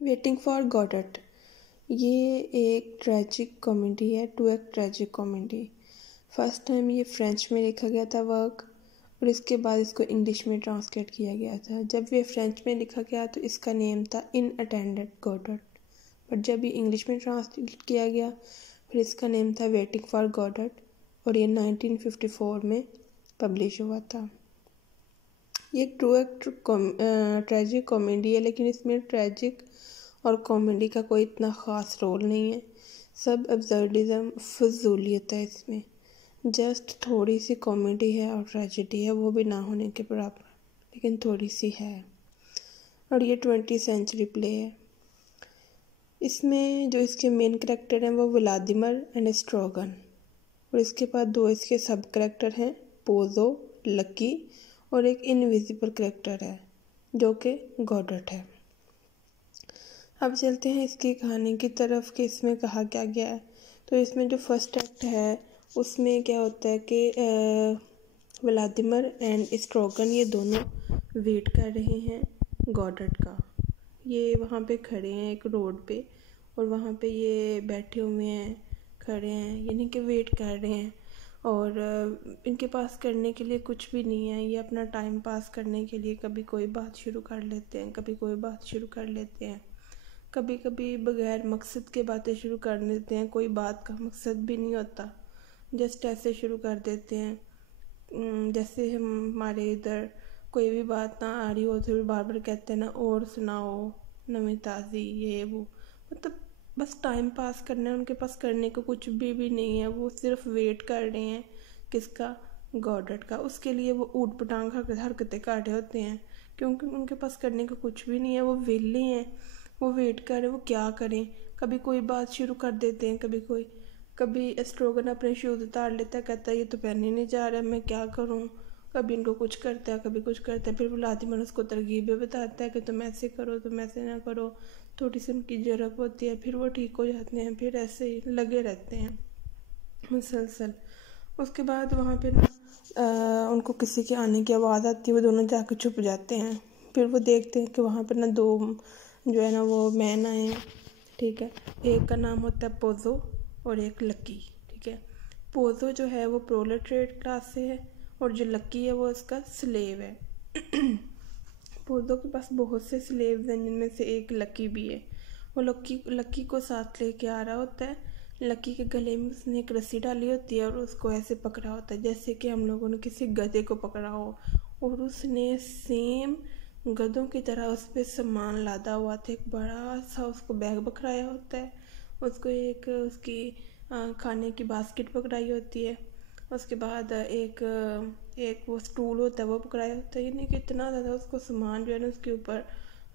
Waiting for गॉडट, ये एक tragic comedy है, 2 act tragic comedy. First time ये फ्रेंच में लिखा गया था वर्क, और इसके बाद इसको इंग्लिश में ट्रांसलेट किया गया था। जब ये फ्रेंच में लिखा गया तो इसका नेम था इन अटेंडेंट गॉडट, बट जब ये इंग्लिश में ट्रांसलेट किया गया फिर इसका नेम था वेटिंग फॉर गॉडट, और ये 1954 में पब्लिश हुआ था। ये एक ट्रू एक्ट ट्रेजिक कॉमेडी है, लेकिन इसमें ट्रेजिक और कॉमेडी का कोई इतना ख़ास रोल नहीं है। सब अब्सर्डिज़म, फजूलियत है इसमें। जस्ट थोड़ी सी कॉमेडी है और ट्रेजेडी है, वो भी ना होने के बराबर, लेकिन थोड़ी सी है। और ये 20th सेंचुरी प्ले है। इसमें जो इसके मेन कैरेक्टर हैं वो व्लादिमिर एंड स्ट्रोगन, और इसके बाद 2 इसके सब कैरेक्टर हैं, पोजो, लकी, और एक इनविजिबल कैरेक्टर है जो कि गॉडट है। अब चलते हैं इसकी कहानी की तरफ कि इसमें कहा क्या गया है। तो इसमें जो फर्स्ट एक्ट है उसमें क्या होता है कि व्लादिमिर एंड स्ट्रोगन ये दोनों वेट कर रहे हैं गॉडट का। ये वहाँ पे खड़े हैं एक रोड पे, और वहाँ पे ये बैठे हुए हैं, खड़े हैं, यानी कि वेट कर रहे हैं। और इनके पास करने के लिए कुछ भी नहीं है, ये अपना टाइम पास करने के लिए कभी कोई बात शुरू कर लेते हैं, कभी कोई बात शुरू कर लेते हैं, कभी कभी बगैर मकसद के बातें शुरू कर देते हैं, कोई बात का मकसद भी नहीं होता, जस्ट ऐसे शुरू कर देते हैं। जैसे हमारे इधर कोई भी बात ना आ रही हो तो बार बार कहते हैं ना, और सुनाओ नवी ताज़ी, ये वो, मतलब बस टाइम पास करना है, उनके पास करने को कुछ भी नहीं है। वो सिर्फ वेट कर रहे हैं किसका, गॉडट का। उसके लिए वो ऊट पटांग हरकतें कर रहे होते हैं, क्योंकि उनके पास करने को कुछ भी नहीं है, वो वेले हैं, वो वेट कर रहे हैं, वो क्या करें। कभी कोई बात शुरू कर देते हैं, कभी स्ट्रोगन अपने शूज़ उतार लेता है, कहता है ये तो पहनने नहीं जा रहा है, मैं क्या करूं। कभी इनको कुछ करता है, कभी कुछ करता है, फिर व्लादिमिर उसको तरकीबें बताता है कि तुम ऐसे करो, तुम ऐसे ना करो। थोड़ी सी उनकी ज़रूरत होती है, फिर वो ठीक हो जाते हैं, फिर ऐसे ही लगे रहते हैं मुसलसल। उसके बाद वहाँ पे ना उनको किसी के आने की आवाज़ आती है, वो दोनों जाके छुप जाते हैं। फिर वो देखते हैं कि वहाँ पे ना 2 जो है ना वो मैन आए हैं, ठीक है। एक का नाम होता है पोजो और एक लकी, ठीक है। पोजो जो है वो प्रोलेटरेट क्लास से है, और जो लकी है वो इसका स्लेव है। पोजो के पास बहुत से स्लेव्स हैं, जिनमें से एक लकी भी है। वो लकी को साथ लेके आ रहा होता है। लकी के गले में उसने एक रस्सी डाली होती है और उसको ऐसे पकड़ा होता है जैसे कि हम लोगों ने किसी गधे को पकड़ा हो, और उसने सेम गधों की तरह उस पर सामान लादा हुआ था। एक बड़ा सा उसको बैग पकड़ाया होता है, उसको एक उसकी खाने की बास्केट पकड़ाई होती है, उसके बाद एक वो स्टूल होता है वो पकड़ाया होता है। यानी कि इतना ज़्यादा उसको सामान जो है ना उसके ऊपर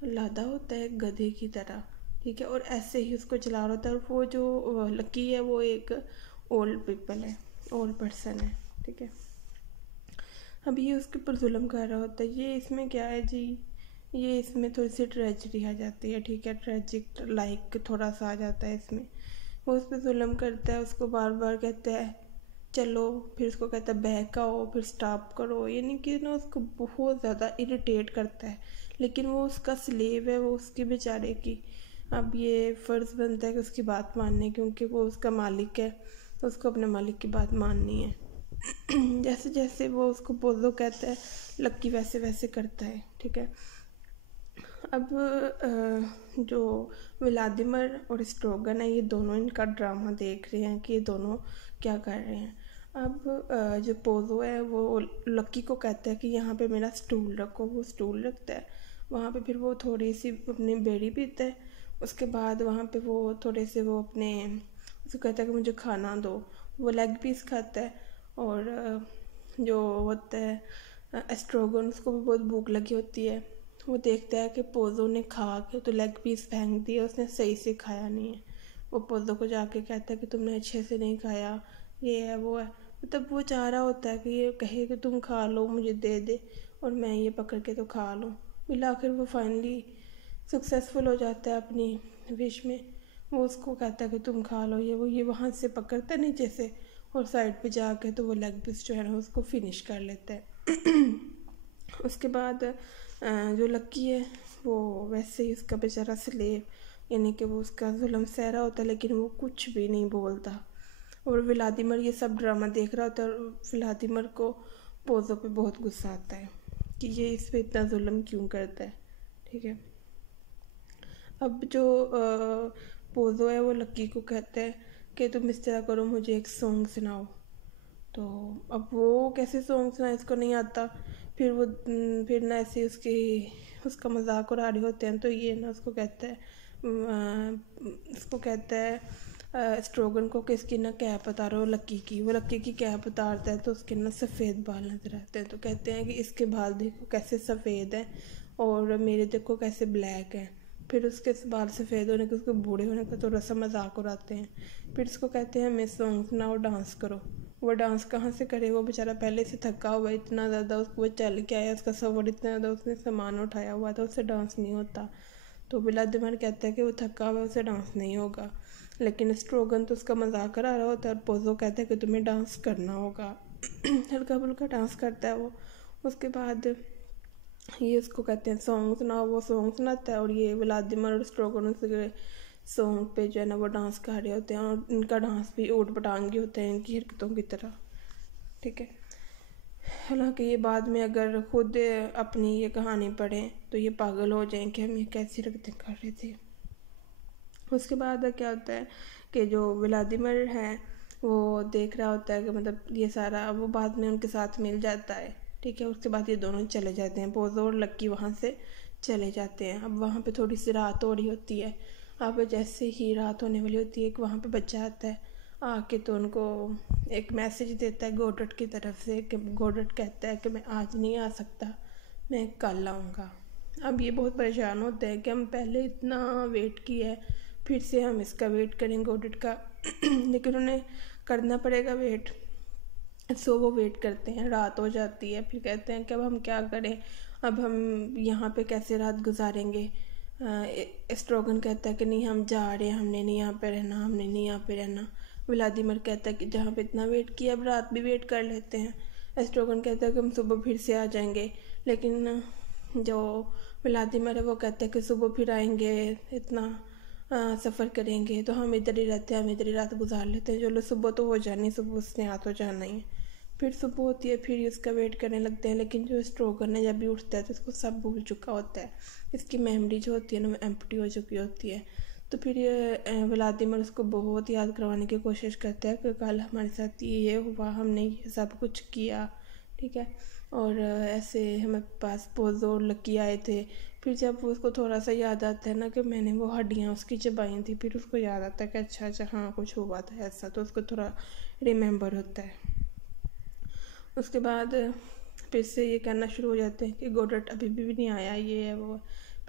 लादा होता है गधे की तरह, ठीक है। और ऐसे ही उसको चला रहा होता है। और वो जो लकी है वो एक ओल्ड पीपल है, ओल्ड पर्सन है, ठीक है। अब ये उसके ऊपर जुल्म कर रहा होता है। ये इसमें क्या है जी, ये इसमें थोड़ी सी ट्रेजेडी आ जाती है, ठीक है, ट्रेजिक लाइक थोड़ा सा आ जाता है इसमें। वो उस पर जुल्म करता है, उसको बार बार कहता है चलो, फिर उसको कहता है बैक आओ, फिर स्टॉप करो, यानी कि ना उसको बहुत ज़्यादा इरिटेट करता है। लेकिन वो उसका स्लेव है, वो उसकी बेचारे की अब ये फ़र्ज़ बनता है कि उसकी बात मानने, क्योंकि वो उसका मालिक है, तो उसको अपने मालिक की बात माननी है। जैसे जैसे वो उसको पोजो कहता है, लक्की वैसे वैसे करता है, ठीक है। अब जो व्लादिमिर और स्ट्रोगन है, ये दोनों इनका ड्रामा देख रहे हैं कि ये दोनों क्या कर रहे हैं। अब जो पोजो है वो लक्की को कहता है कि यहाँ पे मेरा स्टूल रखो, वो स्टूल रखता है वहाँ पे। फिर वो थोड़ी सी अपनी बेड़ी पीता है, उसके बाद वहाँ पे वो थोड़े से वो अपने उसको कहता है कि मुझे खाना दो, वो लेग पीस खाता है। और जो होता है एस्ट्रोगन, उसको भी बहुत भूख लगी होती है। वो देखता है कि पोजो ने खा के तो लेग पीस फेंक दिया, उसने सही से खाया नहीं है। वो पोजो को जाके कहता है कि तुमने अच्छे से नहीं खाया, ये है वो है। मतलब वो चाह रहा होता है कि ये कहे कि तुम खा लो, मुझे दे दे और मैं ये पकड़ के तो खा लूँ। फिर आखिर वो फाइनली सक्सेसफुल हो जाता है अपनी विश में। वो उसको कहता है कि तुम खा लो, ये वहाँ से पकड़ता है नीचे से, और साइड पे जाके तो वो लेग पीस जो है ना उसको फिनिश कर लेता है। उसके बाद जो लक्की है वो वैसे ही उसका बेचारा स्लेव, यानी कि वो उसका जुल्म सह रहा होता है, लेकिन वो कुछ भी नहीं बोलता। और व्लादिमीर ये सब ड्रामा देख रहा होता है, और व्लादिमीर को पोज़ो पे बहुत गुस्सा आता है कि ये इस पे इतना जुल्म क्यों करता है। ठीक है, अब जो पोज़ो है वो लक्की को कहता है कि तुम इस तरह करो, मुझे एक सॉन्ग सुनाओ। तो अब वो कैसे सॉन्ग सुना, इसको नहीं आता। फिर ना ऐसे उसका मजाक उड़ा रहे होते हैं, तो ये ना उसको कहता है स्ट्रोगन को कि इसकी ना कैप उतारो लक्की की। वो लक्की की कैप उतारता है तो उसके ना सफ़ेद बाल नजर आते हैं, तो कहते हैं कि इसके बाल देखो कैसे सफ़ेद हैं और मेरे देखो कैसे ब्लैक हैं। फिर उसके बाल सफ़ेद होने के, उसके बूढ़े होने का थोड़ा सा मजाक उड़ाते हैं। फिर उसको कहते हैं हमें सॉन्ग सुनाओ, डांस करो। वो डांस कहाँ से करे, वो बेचारा पहले से थका हुआ, इतना ज़्यादा उसको वो चल के आया, उसका सफ़र इतना ज़्यादा उसने सामान उठाया हुआ था, उससे डांस नहीं होता। तो व्लादिमीर कहता है कि वो थका हुआ है, उससे डांस नहीं होगा। लेकिन स्ट्रोगन तो उसका मजाक करा रहा होता है, और पोज़ो कहता है कि तुम्हें डांस करना होगा। हल्का फुल्का डांस करता है वो। उसके बाद ये उसको कहते हैं सॉन्ग सुनाओ, वो सॉन्ग सुनाता है, और ये व्लादिमीर और स्ट्रोगन उसके सॉन्ग पे जो है ना वो डांस कर रहे होते हैं, और इनका डांस भी ऊट पटांगी होता है इनकी हरकतों की तरह। ठीक है, हालांकि ये बाद में अगर खुद अपनी ये कहानी पढ़ें तो ये पागल हो जाएं कि हम ये कैसी हरकतें कर रहे थे। उसके बाद क्या होता है कि जो व्लादिमीर है वो देख रहा होता है कि मतलब ये सारा, वो बाद में उनके साथ मिल जाता है। ठीक है, उसके बाद ये दोनों चले जाते हैं, पोज़ो और लक्की वहाँ से चले जाते हैं। अब वहाँ पे थोड़ी सी रात हो रही होती है। अब जैसे ही रात होने वाली होती है, एक वहाँ पे बच्चा आता है आके, तो उनको एक मैसेज देता है गोडट की तरफ से, कि गोडट कहता है कि मैं आज नहीं आ सकता, मैं कल आऊँगा। अब ये बहुत परेशान होते हैं कि हम पहले इतना वेट किया है, फिर से हम इसका वेट करें गोडट का। लेकिन उन्हें करना पड़ेगा वेट। सो वो वेट करते हैं, रात हो जाती है। फिर कहते हैं कि अब हम क्या करें, अब हम यहाँ पे कैसे रात गुजारेंगे। स्ट्रोगन कहता है कि नहीं, हम जा रहे हैं, हमने नहीं यहाँ पे रहना, हमने नहीं यहाँ पे रहना। व्लादिमीर कहता है कि जहाँ पे इतना वेट किया, अब रात भी वेट कर लेते हैं। स्ट्रोगन कहता है कि हम सुबह फिर से आ जाएंगे, लेकिन जो व्लादिमीर है वो कहता है कि सुबह फिर आएंगे, इतना सफ़र करेंगे तो हम इधर ही रहते हैं, हम इधर ही रात गुजार लेते हैं। चलो सुबह तो हो जानी, सुबह उसने आ तो जाना ही है। फिर सुबह होती है, फिर इसका वेट करने लगते हैं। लेकिन जो स्ट्रोगन है जब भी उठता है तो इसको सब भूल चुका होता है, इसकी मेमोरी जो होती है ना वो एम्प्टी हो चुकी होती है। तो फिर ये व्लादिमीर उसको बहुत याद करवाने की कोशिश करता है कि कल हमारे साथ ये हुआ, हमने ये सब कुछ किया। ठीक है, और ऐसे हमारे पास पोज़ो और लक्की आए थे। फिर जब वो उसको थोड़ा सा याद आता है ना कि मैंने वो हड्डियाँ उसकी चबाई थी, फिर उसको याद आता है कि अच्छा अच्छा हाँ कुछ हुआ था ऐसा, तो उसको थोड़ा रिमेंबर होता है। उसके बाद फिर से ये कहना शुरू हो जाते हैं कि गोडट अभी भी नहीं आया, ये है वो।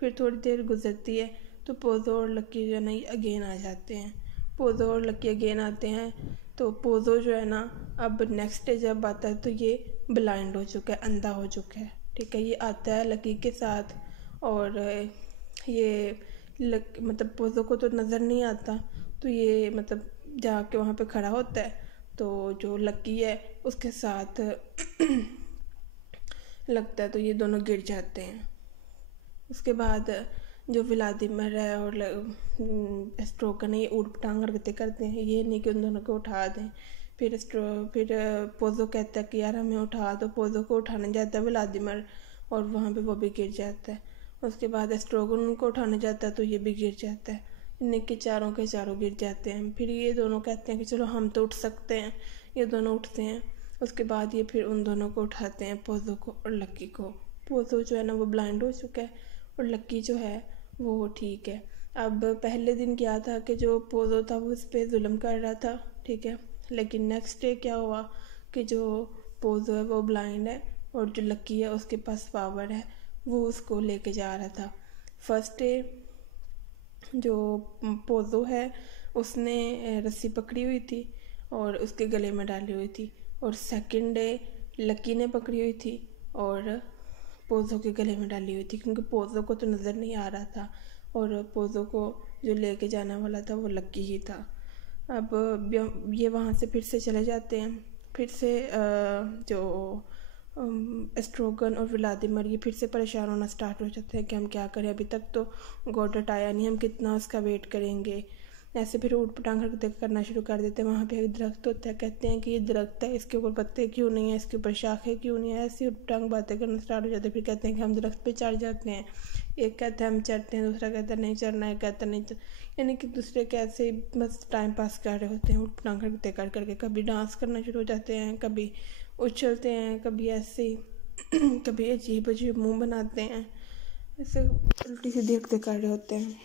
फिर थोड़ी देर गुजरती है तो पोज़ो और लक्की जो है ना ये अगेन आ जाते हैं। पोज़ो और लक्की अगेन आते हैं, तो पोज़ो जो है ना अब नेक्स्ट डे जब आता है तो ये ब्लाइंड हो चुका है, अंधा हो चुका है। ठीक है, ये आता है लक्की के साथ, और ये मतलब पोज़ो को तो नज़र नहीं आता, तो ये मतलब जाके वहाँ पे खड़ा होता है। तो जो लक्की है उसके साथ लगता है, तो ये दोनों गिर जाते हैं। उसके बाद जो व्लादिमीर है और स्ट्रोगन है ये ऊट पटांग हरकतें करते हैं, ये नहीं कि उन दोनों को उठा दें। फिर पोज़ो कहता है कि यार हमें उठा दो। पोज़ो को उठाने जाता है व्लादिमीर, और वहाँ पे वो भी गिर जाता है। उसके बाद स्ट्रोगन उनको उठाने जाता है तो ये भी गिर जाता है। इन्हें के चारों गिर जाते हैं। फिर ये दोनों कहते हैं कि चलो हम तो उठ सकते हैं। ये दोनों उठते हैं। उसके बाद ये फिर उन दोनों को उठाते हैं, पोज़ो को और लक्की को। पोज़ो जो है ना वो ब्लाइंड हो चुका है, और लक्की जो है वो ठीक है। अब पहले दिन क्या था कि जो पोज़ो था वो इस पर जुल्म कर रहा था। ठीक है, लेकिन नेक्स्ट डे क्या हुआ कि जो पोज़ो है वो ब्लाइंड है, और जो लक्की है उसके पास पावर है, वो उसको लेके जा रहा था। फर्स्ट डे जो पोज़ो है उसने रस्सी पकड़ी हुई थी और उसके गले में डाली हुई थी, और सेकंड डे लक्की ने पकड़ी हुई थी और पोज़ो के गले में डाली हुई थी, क्योंकि पोज़ो को तो नज़र नहीं आ रहा था, और पोज़ो को जो लेके जाने वाला था वो लक्की ही था। अब ये वहाँ से फिर से चले जाते हैं। फिर से जो एस्ट्रोगन और व्लादिमीर ये फिर से परेशान होना स्टार्ट हो जाते हैं कि हम क्या करें, अभी तक तो गॉडट आया नहीं, हम कितना उसका वेट करेंगे। ऐसे फिर ऊट पटांग हरकतें करना शुरू कर देते हैं। वहाँ पे एक दरख्त होता है, कहते हैं कि ये दरख्त है, इसके ऊपर पत्ते क्यों नहीं है, इसके ऊपर शाखें क्यों नहीं है, ऐसी ऊट पटांग बातें करना स्टार्ट हो जाते हैं। फिर कहते हैं कि हम दरख्त पे चढ़ जाते हैं, एक कहता है हम चढ़ते हैं, दूसरा कहता है नहीं चढ़ना है, कहता नहीं यानी कि दूसरे के ऐसे बस टाइम पास कर रहे होते हैं ऊट पटांग हरकतें कर करके। कभी डांस करना शुरू हो जाते हैं, कभी उछलते हैं, कभी ऐसे कभी अजीब अजीब मुंह बनाते हैं, ऐसे उल्टी सीधी हरकतें कर रहे होते हैं।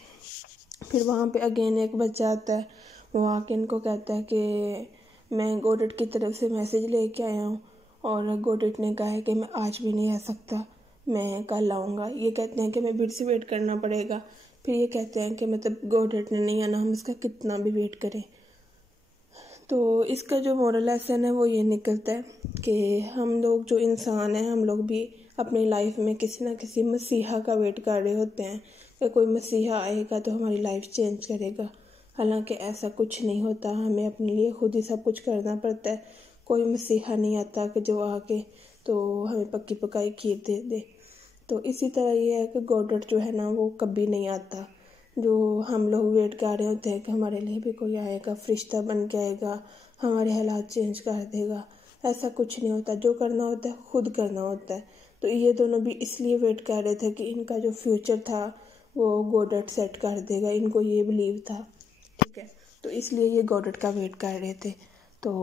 फिर वहाँ पे अगेन एक बच्चा आता है, वो आके इनको कहता है कि मैं गॉडट की तरफ से मैसेज लेके आया हूँ और गॉडट ने कहा है कि मैं आज भी नहीं आ सकता, मैं कल आऊँगा। ये कहते हैं कि मैं फिर से वेट करना पड़ेगा। फिर ये कहते हैं कि मतलब गॉडट ने नहीं आना, हम इसका कितना भी वेट करें। तो इसका जो मोरल लेसन है वो ये निकलता है कि हम लोग जो इंसान हैं, हम लोग भी अपनी लाइफ में किसी ना किसी मसीहा का वेट कर रहे होते हैं कि कोई मसीहा आएगा तो हमारी लाइफ चेंज करेगा। हालांकि ऐसा कुछ नहीं होता, हमें अपने लिए खुद ही सब कुछ करना पड़ता है। कोई मसीहा नहीं आता कि जो आके तो हमें पक्की पकाई खीर दे दे। तो इसी तरह ये है कि गॉडट जो है ना वो कभी नहीं आता। जो हम लोग वेट कर रहे होते हैं कि हमारे लिए भी कोई आएगा, फरिश्ता बन के आएगा, हमारे हालात चेंज कर देगा, ऐसा कुछ नहीं होता। जो करना होता है खुद करना होता है। तो ये दोनों भी इसलिए वेट कर रहे थे कि इनका जो फ्यूचर था वो गॉडट सेट कर देगा, इनको ये बिलीव था, ठीक है। तो इसलिए ये गॉडट का वेट कर रहे थे। तो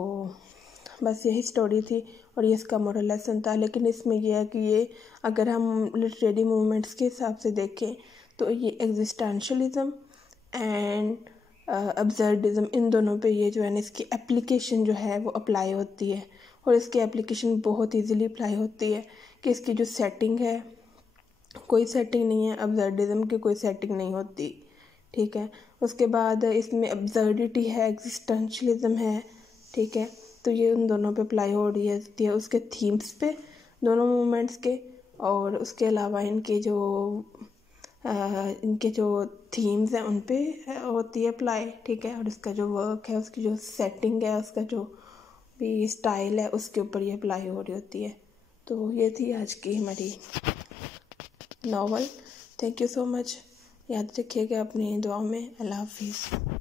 बस यही स्टोरी थी और ये इसका मोरल लेसन था। लेकिन इसमें यह है कि ये अगर हम लिटरेरी मूवमेंट्स के हिसाब से देखें तो ये एग्जिस्टेंशलिज्म एंड अब्सर्डिज्म, इन दोनों पे ये जो है ना इसकी एप्लीकेशन जो है वो अप्लाई होती है। और इसकी एप्लीकेशन बहुत इजीली अप्लाई होती है कि इसकी जो सेटिंग है, कोई सेटिंग नहीं है, अब्सर्डिज्म की कोई सेटिंग नहीं होती, ठीक है। उसके बाद इसमें अब्सर्डिटी है, एग्जिस्टेंशलिज्म है, ठीक है। तो ये उन दोनों पे अप्लाई हो रही है उसके थीम्स पे, दोनों मूवमेंट्स के। और उसके अलावा इनके जो थीम्स हैं उन पे होती है अप्लाई, ठीक है। और इसका जो वर्क है, उसकी जो सेटिंग है, उसका जो भी स्टाइल है, उसके ऊपर ये अप्लाई हो रही होती है। तो ये थी आज की हमारी novel. Thank you so much. याद रखिएगा अपनी दुआओं में। अल्लाह हाफिज़।